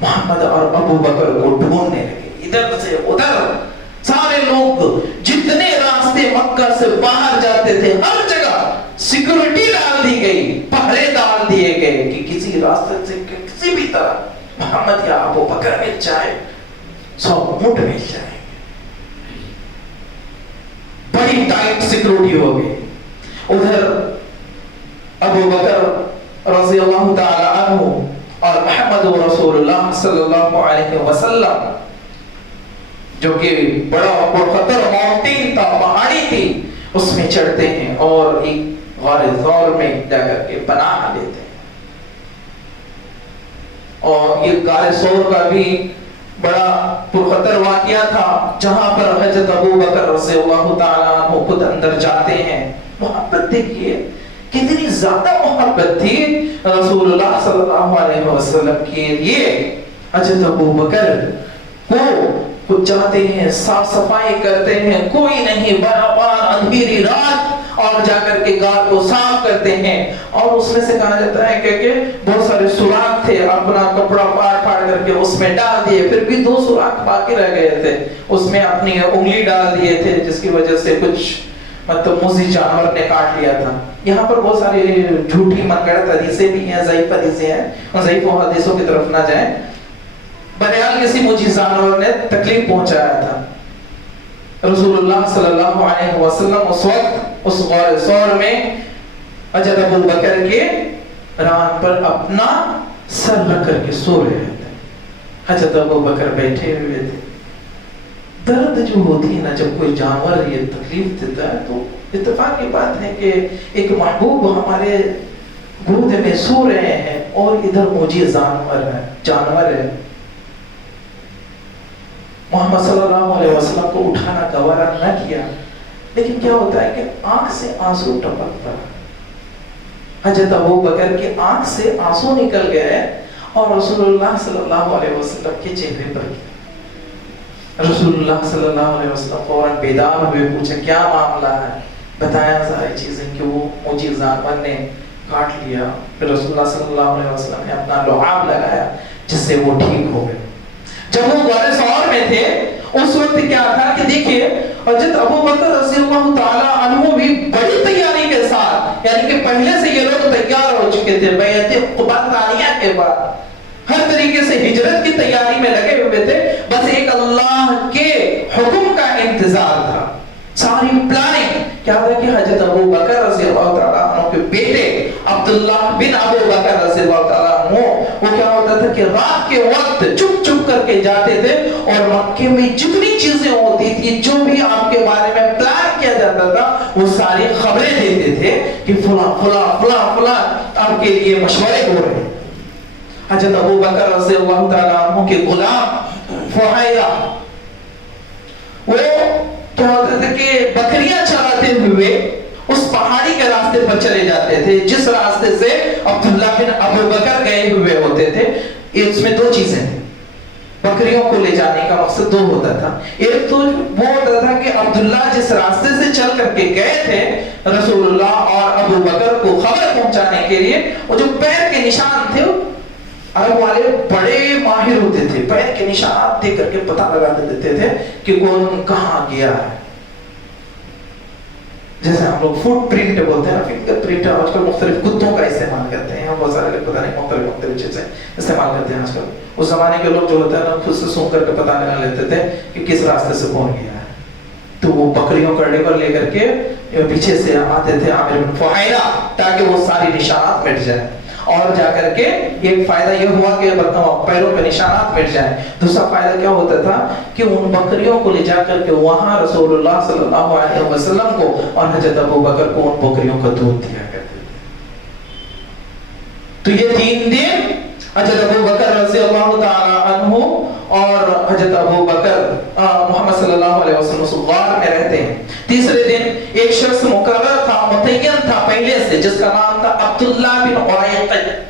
محمد اور ابو بکر کو ڈھونڈنے لگے ادھر سے ادھر. سارے لوگ جتنے راستے مکہ سے باہر جاتے تھے ہر جگہ سیکورٹی ڈال دی گئی, پہرے ڈال دیے گئے کہ کسی راستے سے کسی بھی طرح محمد یا ابو بکر مل جائے 100 اونٹ مل جائے. بڑی ٹائٹ سیکورٹی ہو گئی. ادھر ابو بکر رضی اللہ تعالی عنہ اور محمد رسول اللہ صلی اللہ علیہ وسلم جو کہ بڑا پرخطر ماؤنٹین تھا, پہاڑی تھی, اس میں چڑھتے ہیں اور ایک غار ثور میں جا کر کے پناہ لیتے ہیں. اور یہ غار ثور کا بھی بڑا پرخطر واقعہ تھا جہاں پر حضرت ابو بکر رضی اللہ تعالیٰ عنہ خود اندر جاتے ہیں. محبت دیکھیے کتنی زیادہ محبت تھی رسول اللہ صلی اللہ علیہ وسلم کے لیے. حضرت ابو بکر کو جاتے ہیں, صاف صفائی کرتے ہیں, کوئی نہیں, برابر اندھیری رات, اور جا کر کے غار کو صاف کرتے ہیں. اور اس میں سے کہا جاتا ہے کہ بہت سارے سوراخ تھے, اپنا کپڑا پاڑ کر کے اس میں ڈال دیے, پھر بھی 2 سوراخ باقی رہ گئے تھے, اس میں اپنی انگلی ڈال دیے تھے جس کی وجہ سے کچھ مطلب موذی جانور نے کاٹ لیا تھا. یہاں پر بہت ساری جھوٹی من گڑت حدیثیں بھی ہیں, ضعیف حدیثیں ہیں, ضعیف حدیثوں کی طرف نہ جائیں. بہرحال کسی موذی جانور نے تکلیف پہنچایا تھا. رسول اللہ صلی اللہ علیہ وسلم اس وقت اس غار ثور میں حضرت ابو بکر کے ران پر اپنا سر رکھ کر کے سو رہے تھے. حضرت ابو بکر بیٹھے ہوئے تھے. درد جو ہوتی ہے نا جب کوئی جانور یہ تکلیف دیتا ہے تو اتفاق کی بات ہے کہ ایک محبوب ہمارے گود میں سو رہے ہیں اور ادھر موذی جانور ہے. محمد صلی اللہ علیہ وسلم کو اٹھانا گوارا نہ کیا, لیکن کیا ہوتا ہے کہ آنکھ سے آنسو ٹپکتا. حضرت ابو بکر کی آنکھ سے آنسو نکل گئے اور رسول اللہ صلی اللہ علیہ وسلم کے چہرے پر گیا. رسول اللہ صلی اللہ علیہ وسلم فوراً بیدار ہوئے, پوچھا کیا معاملہ ہے, بتایا ساری چیزیں کہ وہ موذی جانور نے کاٹ لیا. پھر رسول اللہ صلی اللہ علیہ وسلم نے اپنا لعاب لگایا جس سے وہ ٹھیک ہو گئے. جب وہ غار ثور میں تھے اس وقت کیا تھا کہ دیکھیے حضرت ابو بکر رضی اللہ تعالیٰ عنہ بھی بڑی تیاری کے ساتھ, یعنی کہ پہلے سے یہ لوگ تیار ہو چکے تھے بیعت قبا ثانیہ کے بعد, ہر طریقے سے ہجرت کی تیاری میں لگے ہوئے تھے. بس ایک اللہ کے حکم کا انتظار تھا. ساری پلاننگ کیا تھا کہ حضرت ابو بکر رضی اللہ تعالیٰ عنہ کے بیٹے عبداللہ بن ابو بکر رضی اللہ تعالیٰ عنہ وہ کیا ہوتا تھا کہ رات کے وقت چپ چپ کر کے جاتے تھے اور مکے میں جتنی چیزیں ہوتی تھی جو بھی آپ کے بارے میں پلان کیا جاتا تھا وہ ساری خبریں دیتے تھے کہ فلاں فلاں فلاں فلاں آپ کے لیے مشورے ہو رہے ہیں. حضرت ابو بکر رضی اللہ تعالیٰ عنہ کے غلام فہیرہ وہ کیا ہوتا تھا کہ بکریاں چراتے ہوئے اس پہاڑی کے راستے پر چلے جاتے تھے جس راستے سے عبداللہ بن ابو بکر گئے ہوئے ہوتے تھے. اس میں 2 چیزیں تھیں. بکریوں کو لے جانے کا مقصد 2 ہوتا تھا. ایک تو وہ ہوتا تھا کہ عبداللہ جس راستے سے چل کر کے گئے تھے رسول اللہ اور ابو بکر کو خبر پہنچانے کے لیے, وہ جو پیر کے نشان تھے عرب والے بڑے ماہر ہوتے تھے, پیر کے نشانات دیکھ کر کے پتہ لگا دیتے تھے کہ کون کہاں گیا ہے. جیسے ہم لوگ فٹ پرنٹ بولتے ہیں نا, فنگر پرنٹ آج کل مختلف کتوں کا استعمال کرتے ہیں, بہت سارے لوگ پتہ نہیں مختلف چیزیں استعمال کرتے ہیں آج کل. اس زمانے کے لوگ جو ہوتا ہے نا خود سے سون کر کے پتہ لگا لیتے تھے کہ کس راستے سے کون گیا ہے. تو وہ بکریوں کا ڈیور لے کر کے پیچھے سے آتے تھے عامر بن فہیرہ تاکہ وہ ساری نشانات مٹ جائیں. اور جا کر کے ایک فائدہ یہ ہوا کہ پیروں پہ نشانات مٹ جائیں. دوسرا فائدہ کیا ہوتا تھا کہ ان بکریوں کو لے جا کر کے وہاں رسول اللہ صلی اللہ علیہ وسلم کو اور حضرت ابو بکر کو ان بکریوں کا دودھ دیا کرتے تھے. تو یہ 3 دن حضرت ابو بکر رضی اللہ تعالی عنہ اور حضرت ابو بکر محمد صلی اللہ علیہ وسلم اس غار میں رہتے ہیں. تیسرے دن ایک شخص مقرر تھا متعین تھا پہلے سے، جس کا نام تھا عبداللہ بن عریقط۔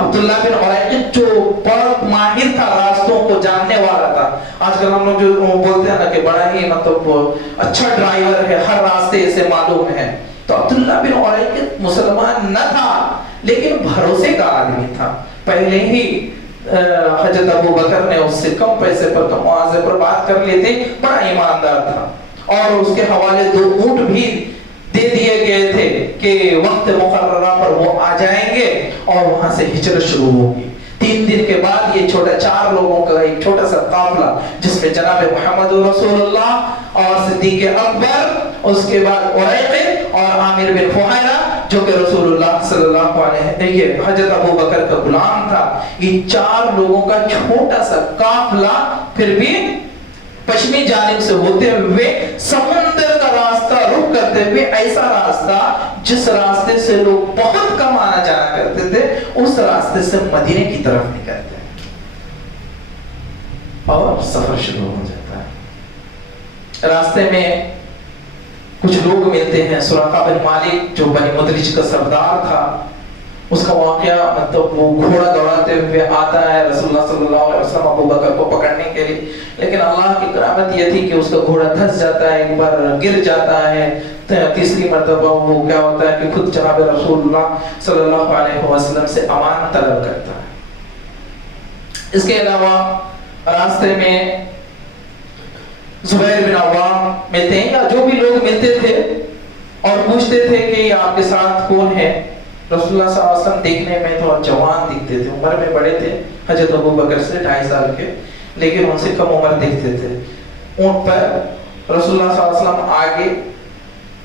عبداللہ بن عریقط جو بہت ماہر تھا، راستوں کو جاننے والا تھا۔ آج کل ہم لوگ جو بولتے ہیں نا کہ بڑا ہی مطلب اچھا ڈرائیور ہے، ہر راستے سے معلوم ہے، تو عبداللہ بن عریقط مسلمان نہ تھا لیکن بھروسے کا آدمی تھا۔ پہلے ہی حضرت ابو بکر نے اس سے کم پیسے پر، کم معاوضے پر بات کر لی تھی، بڑا ایماندار تھا، اور اس کے حوالے 2 اونٹ بھی دے دیے گئے تھے کہ وقت مقررہ پر وہ آ جائیں گے اور وہاں سے ہجرت شروع ہوگی۔ 3 دن کے بعد یہ چھوٹا 4 لوگوں کا ایک چھوٹا سا قافلہ، جس میں جناب محمد رسول اللہ اور صدیق اکبر، اس کے بعد عریقط اور عامر بن فہیرہ جو کہ رسول اللہ صلی اللہ علیہ وسلم، یہ حضرت ابو بکر کا غلام تھا، یہ 4 لوگوں کا چھوٹا سا قافلہ، پھر بھی پشچمی جانب سے ہوتے ہوئے سمندر کا راستہ رخ کرتے ہوئے، ایسا راستہ جس راستے سے لوگ بہت کم آنا جانا کرتے تھے، اس راستے سے مدینے کی طرف نکلتے ہیں اور سفر شروع ہو جاتا ہے۔ راستے میں کچھ لوگ ملتے ہیں، سراقہ بن مالک جو بنی مدلج کا سردار تھا، اس کا واقعہ مطلب وہ گھوڑا دوڑاتے ہوئے آتا ہے رسول اللہ صلی اللہ علیہ وسلم ابو بکر کو پکڑنے کے لیے، لیکن اللہ کی کرامت یہ تھی کہ اس کا گھوڑا دھس جاتا ہے، ایک بار گر جاتا ہے، تیسری مرتبہ وہ کیا ہوتا ہے کہ خود جناب رسول اللہ صلی اللہ علیہ وسلم سے امان طلب کرتا ہے۔ اس کے علاوہ راستے میں زبیر بن عوام ملتے ہیں، یا جو بھی لوگ ملتے تھے اور پوچھتے تھے کہ آپ کے ساتھ کون ہے۔ رسول اللہ صلی اللہ علیہ وسلم دیکھنے میں تھوڑا جوان دکھتے تھے، عمر میں بڑے تھے حضرت ابو بکر سے 2.5 سال کے، لیکن ان سے کم عمر دکھتے تھے۔ اونٹ پر رسول اللہ صلی اللہ علیہ وسلم آگے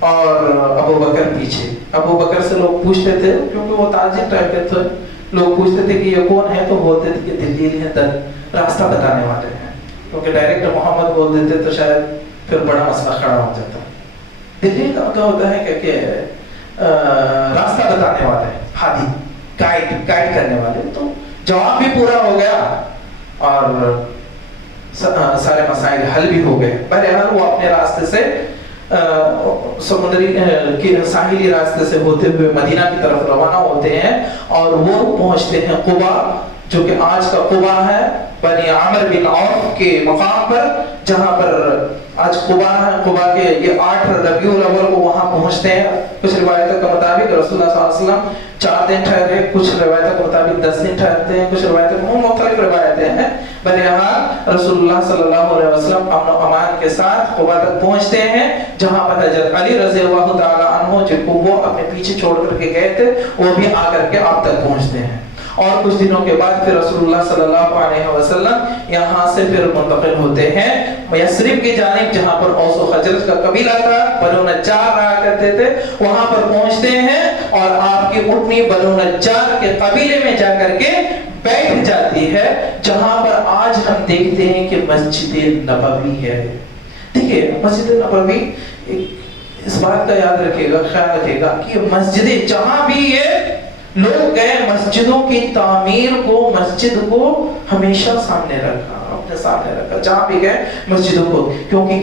اور ابو بکر پیچھے۔ ابو بکر سے لوگ پوچھتے تھے، کیونکہ وہ تاجر ٹائپ کے تھے، لوگ پوچھتے تھے کہ یہ کون ہے، تو بولتے تھے کہ دلیل ہے، راستہ بتانے والے ہیں، کیونکہ ڈائریکٹ محمد بول دیتے تو شاید پھر بڑا مسئلہ کھڑا ہو جاتا۔ دلیل کا مطلب ہوتا ہے کہ راستہ بتانے والے، ہادی، گائیڈ کرنے والے۔ تو جواب بھی پورا ہو گیا اور سارے مسائل حل بھی ہو گئے۔ بہرحال وہ اپنے راستے سے سمندری ساحلی راستے سے ہوتے ہوئے مدینہ کی طرف روانہ ہوتے ہیں، اور وہ پہنچتے ہیں قبا، جو کہ آج کا قبا ہے، بنی عامر بن عوف کے مقام پر، جہاں پر آج قبا ہے۔ قبا کے یہ 8 ربیع الاول کو وہاں پہنچتے ہیں۔ کچھ روایتوں کے مطابق رسول اللہ صلی اللہ علیہ وسلم 4 دن ٹھہرے، کچھ روایتوں کے مطابق 10 دن ٹھہرتے ہیں، کچھ روایتوں میں مختلف روایتیں ہیں۔ بہرحال رسول اللہ صلی اللہ علیہ وسلم امن و امان کے ساتھ قبا تک پہنچتے ہیں، جہاں پر حضرت علی رضی اللہ تعالی عنہ جن کو وہ اپنے پیچھے چھوڑ کر کے گئے تھے، وہ بھی آ کر کے آپ تک پہنچتے ہیں۔ اور کچھ دنوں کے بعد پھر رسول اللہ صلی اللہ علیہ وسلم یہاں سے پھر منتقل ہوتے ہیں یثرب کی جانب، جہاں پر اوس و خزرج کا قبیلہ تھا، بنو نجار رہا کرتے تھے، وہاں پر پہنچتے ہیں اور آپ کی اٹھنی بنو نجار کے قبیلے میں جا کر کے بیٹھ جاتی ہے، جہاں پر آج ہم دیکھتے ہیں کہ مسجد نبوی ہے۔ دیکھیے مسجد نبوی، اس بات کا یاد رکھے گا، خیال رکھے گا کہ مسجد جہاں بھی یہ لوگ گئے، مسجدوں کی تعمیر کو، مسجد کو ہمیشہ سامنے رکھا، اپنے سامنے رکھا، جہاں بھی گئے مسجدوں کو، کیونکہ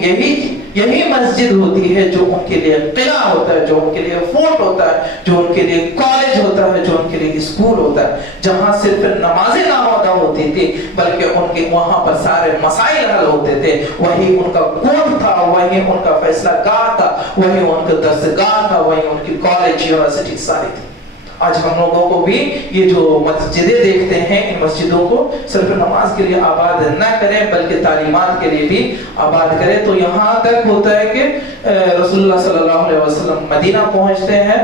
یہی مسجد ہوتی ہے جو ان کے لیے قلعہ ہوتا ہے، جو ان کے لیے فورٹ ہوتا ہے، جو ان کے لیے کالج ہوتا ہے، جو ان کے لیے اسکول ہوتا ہے، جہاں صرف نمازیں نہ ادا ہوتی تھی بلکہ ان کے وہاں پر سارے مسائل حل ہوتے تھے۔ وہی ان کا کورٹ تھا، وہی ان کا فیصلہ گاہ تھا، وہی ان کا درسگاہ تھا، وہی ان کی کالج یونیورسٹی ساری تھی۔ آج ہم لوگوں کو بھی یہ جو مسجدیں دیکھتے ہیں، ان مسجدوں کو صرف نماز کے لیے آباد نہ کریں بلکہ تعلیمات کے لیے بھی آباد کریں۔ تو یہاں تک ہوتا ہے کہ رسول اللہ صلی اللہ علیہ وسلم مدینہ پہنچتے ہیں۔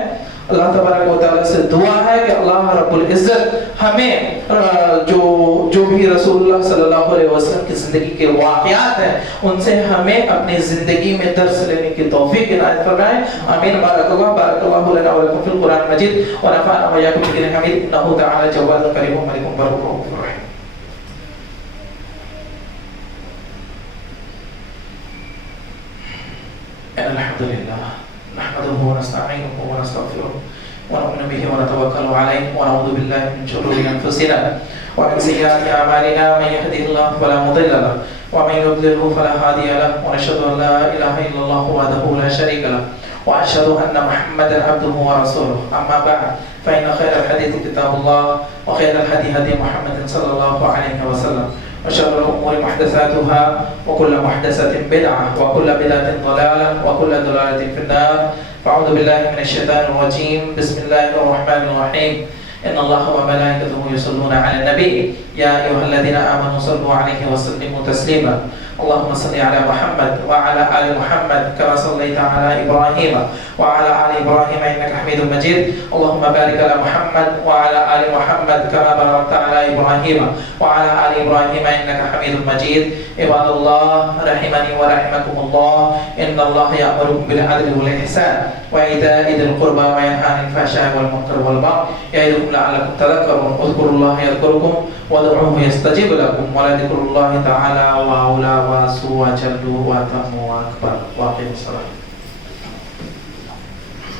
اللہ تبارک و تعالیٰ سے دعا ہے کہ اللہ رب العزت ہمیں جو بھی رسول اللہ صلی اللہ علیہ وسلم کی زندگی کے واقعات ہیں، ان سے ہمیں اپنی زندگی میں درس لینے کی توفیق عنایت فرمائے۔ آمین۔ بارک اللہ لنا ولکم فی القرآن المجید ونفعنا وإياكم بذکر الحمید انہ تعالی جواد کریم ملک بر رؤوف رحیم۔ الحمد للہ نحمده ونستعينه ونستغفره ونؤمن به ونتوكل عليه ونعوذ بالله من شرور انفسنا ومن سيئات اعمالنا، من يهده الله فلا مضل له ومن يضلل فلا هادي له، ونشهد ان لا اله الا الله وحده لا شريك له وأشهد أن محمدا عبده ورسوله. أما بعد فإن خير الحديث كتاب الله وخير الهدي هدي محمد صلى الله عليه وسلم وشر الأمور محدثاتها وكل محدثة بدعة وكل بدعة ضلالة وكل ضلالة في النار. فأعوذ بالله من الشيطان الرجيم. بسم الله الرحمن الرحيم. إن الله وملائكته يصلون على النبي يا أيها الذين آمنوا صلوا عليه وسلموا تسليما. اللهم صل على محمد وعلى آل محمد كما صليت على إبراهيم وعلى آل إبراهيم إنك حميد مجيد. اللهم بارك على محمد وعلى آل محمد كما باركت على إبراهيم وعلى آل إبراهيم إنك حميد مجيد. عباد الله رحمني ورحمكم الله. إن الله يأمركم بالعدل والإحسان وإيتاء ذي القربى وينهى عن الفحشاء والمنكر والبغي يعظكم لعلكم تذكرون. اذكروا الله يذكركم وادعوه يستجيب لكم ولذكر الله تعالى وأولى وأسوأ وجل وأتم وأكبر. وأقيموا الصلاة.